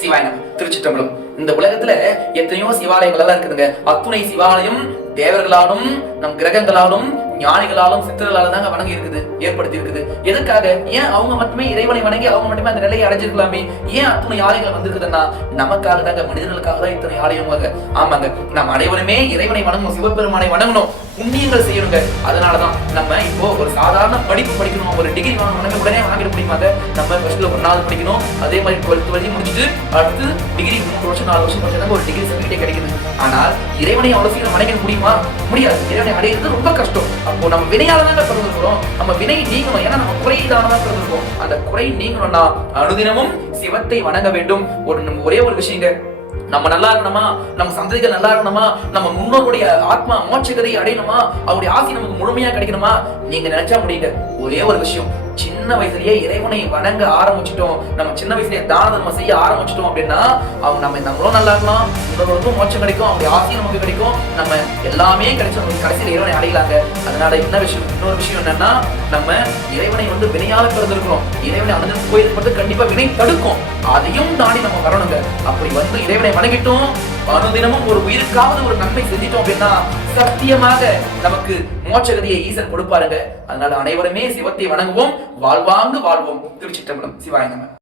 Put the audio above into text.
சிவாய நம. திருச்சிற்றம்பலம். இந்த உலகத்துல எத்தனையோ சிவாலயங்கள் எல்லாம் இருக்குதுங்க. அத்துணை சிவாலயம் தேவர்களாலும் நம் கிரகங்களாலும் ஞானிகளாலும் சித்தர்களாலும் தாங்க வணங்கி இருக்குது, ஏற்படுத்தி இருக்குது. எதுக்காக? ஏன் அவங்க மட்டுமே இறைவனை வணங்கி அவங்க மட்டுமே அந்த நிலையை அடைஞ்சிருக்கலாமே? ஏன் அத்துணை ஆலயங்கள் வந்திருக்குதுன்னா நமக்காக தாங்க, மனிதர்களுக்காக தான் இத்தனை ஆலயமாக. ஆமாங்க, நம்ம அனைவருமே இறைவனை வணங்கணும், சிவபெருமானை வணங்கணும், புண்ணியங்கள் செய்யணுங்க. அதனாலதான் நம்ம இப்போ ஒரு சாதாரண படிப்பு படிக்கணும், ஒரு டிகிரி வாங்கணும், உடனே வாங்கிட முடியுமாங்க? நம்ம ஃபர்ஸ்ட்ல 1வது படிக்கணும், அதே மாதிரி 12th வரைக்கும் முடிச்சுட்டு அடுத்து டிகிரி 3 வருஷம் 4 வருஷம் படிச்சா ஒரு டிகிரி சர்டிபிகேட் கிடைக்குது. ஆனால் இறைவனை அவ்வளவு சீக்கிரம் வணங்க முடியுமா? முடியாது. இறைவனை அடையிறது ரொம்ப கஷ்டம். அப்போ நம்ம வினையால தான் பிறந்திருக்கிறோம். நம்ம வினை நீங்கணும். ஏன்னா நம்ம குறையினால தான் பிறந்திருக்கோம். அந்த குறை நீங்கணும்னா அனுதினமும் சிவத்தை வணங்க வேண்டும். ஒரே ஒரு விஷயங்க, நம்ம நல்லா இருக்கணுமா, நம்ம சந்ததிகள் நல்லா இருக்கணுமா, நம்ம முன்னோருடைய ஆத்மா மோட்சகதை அடையணுமா, அவருடைய ஆசி நமக்கு முழுமையா கிடைக்கணுமா, நீங்க நினைச்சா முடியுங்க. ஒரே ஒரு விஷயம், சின்ன வயசுலயே இறைவனை வணங்க ஆரம்பிச்சிட்டோம், நம்ம சின்ன வயசுலயே தான தர்மம் செய்ய ஆரம்பிச்சிட்டோம் அப்படின்னா நம்மளும் நல்லா இருக்கலாம், முன்னோருக்கும் மோட்சம் கிடைக்கும், அவருடைய ஆசி நமக்கு கிடைக்கும், நம்ம எல்லாமே கிடைச்சு நமக்கு கடைசியில் இறைவனை அடையலாங்க. அதனால இன்னொரு விஷயம் என்னன்னா, நம்ம இறைவனை வினையால பிறந்திருக்கிறோம். இறைவனை அணுகு போயிருப்பது கண்டிப்பா வினை தடுக்கும். அதையும் தாண்டி நம்ம வரணுங்க. அப்படி இறைவனை வணங்கிட்டோம், அனுதினமும் ஒரு உயிருக்காவது ஒரு நன்மை செஞ்சிட்டோம் அப்படின்னா சத்தியமாக நமக்கு மோட்சகதியை ஈசன் கொடுப்பாருங்க. அதனால அனைவருமே சிவத்தை வணங்குவோம், வாழ்வாங்கு வாழ்வோம். திருச்சிற்றம்பலம். சிவாய நம.